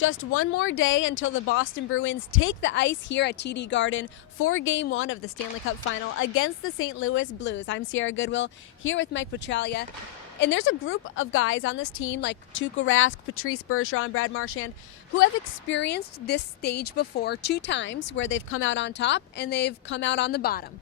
Just one more day until the Boston Bruins take the ice here at TD Garden for Game 1 of the Stanley Cup Final against the St. Louis Blues. I'm Sierra Goodwill here with Mike Petraglia. And there's a group of guys on this team like Tuukka Rask, Patrice Bergeron, Brad Marchand, who have experienced this stage before 2 times where they've come out on top and they've come out on the bottom.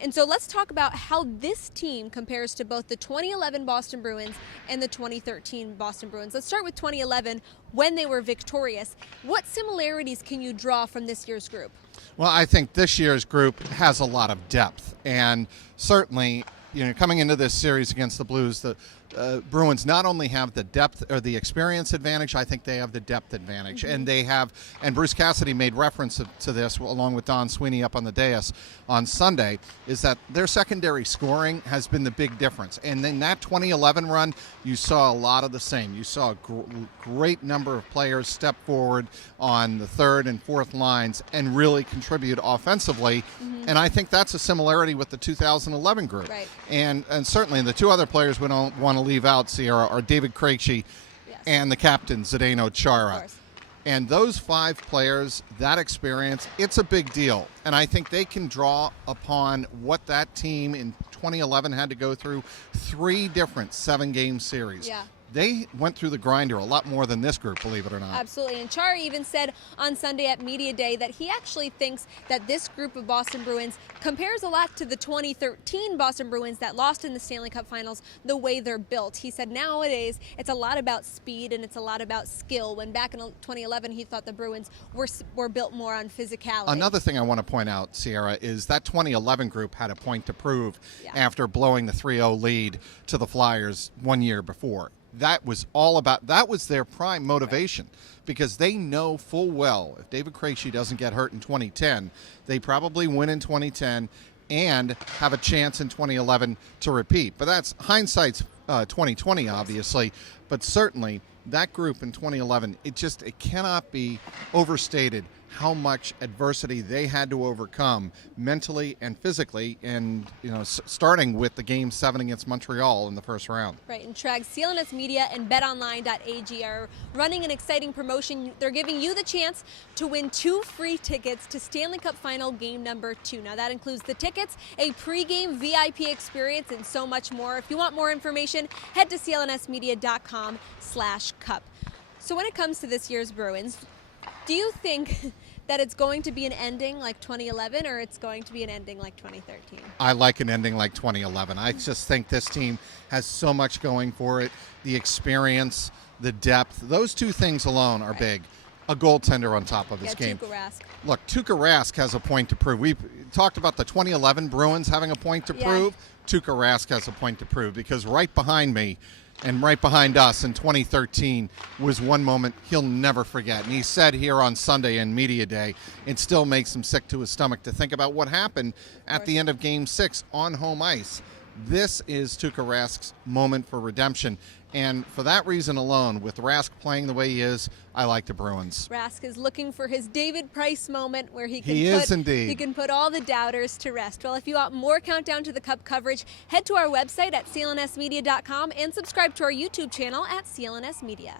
And so let's talk about how this team compares to both the 2011 Boston Bruins and the 2013 Boston Bruins. Let's start with 2011 when they were victorious. What similarities can you draw from this year's group? Well, I think this year's group has a lot of depth, and certainly, coming into this series against the Blues, the Bruins not only have the depth or the experience advantage, I think they have the depth advantage. And they have, and Bruce Cassidy made reference to this along with Don Sweeney up on the dais on Sunday, is that their secondary scoring has been the big difference. And in that 2011 run, you saw a lot of the same. You saw a great number of players step forward on the third and fourth lines and really contribute offensively. And I think that's a similarity with the 2011 group. Right. And certainly the 2 other players we don't want to leave out, Sierra, are David Krejci and the captain, Zdeno Chara. And those 5 players, that experience, it's a big deal. And I think they can draw upon what that team in 2011 had to go through, 3 different 7-game series. Yeah. They went through the grinder a lot more than this group, believe it or not. Absolutely. And Chara even said on Sunday at Media Day that he actually thinks that this group of Boston Bruins compares a lot to the 2013 Boston Bruins that lost in the Stanley Cup Finals, the way they're built. He said nowadays it's a lot about speed and it's a lot about skill, when back in 2011 he thought the Bruins were built more on physicality. Another thing I want to point out, Sierra, is that 2011 group had a point to prove after blowing the 3-0 lead to the Flyers 1 year before. That was their prime motivation, because they know full well if David Krejci doesn't get hurt in 2010, they probably win in 2010 and have a chance in 2011 to repeat. But that's hindsight's 2020, obviously. But certainly that group in 2011, it cannot be overstated how much adversity they had to overcome mentally and physically, and starting with the Game 7 against Montreal in the first round. Right, and Trag, CLNS Media and BetOnline.ag are running an exciting promotion. They're giving you the chance to win 2 free tickets to Stanley Cup Final Game number 2. Now that includes the tickets, a pregame VIP experience, and so much more. If you want more information, head to clnsmedia.com/cup. So when it comes to this year's Bruins, do you think that it's going to be an ending like 2011, or it's going to be an ending like 2013? I like an ending like 2011. I just think this team has so much going for it. The experience, the depth, those 2 things alone are big. A goaltender on top of his game. Tuukka Rask. Look, Tuukka Rask has a point to prove. We talked about the 2011 Bruins having a point to prove. Tuukka Rask has a point to prove, because right behind me and right behind us in 2013 was one moment he'll never forget. And he said here on Sunday in Media Day, it still makes him sick to his stomach to think about what happened at the end of Game 6 on home ice. This is Tuukka Rask's moment for redemption. And for that reason alone, with Rask playing the way he is, I like the Bruins. Rask is looking for his David Price moment where he can put all the doubters to rest. Well, if you want more Countdown to the Cup coverage, head to our website at clnsmedia.com and subscribe to our YouTube channel at CLNS Media.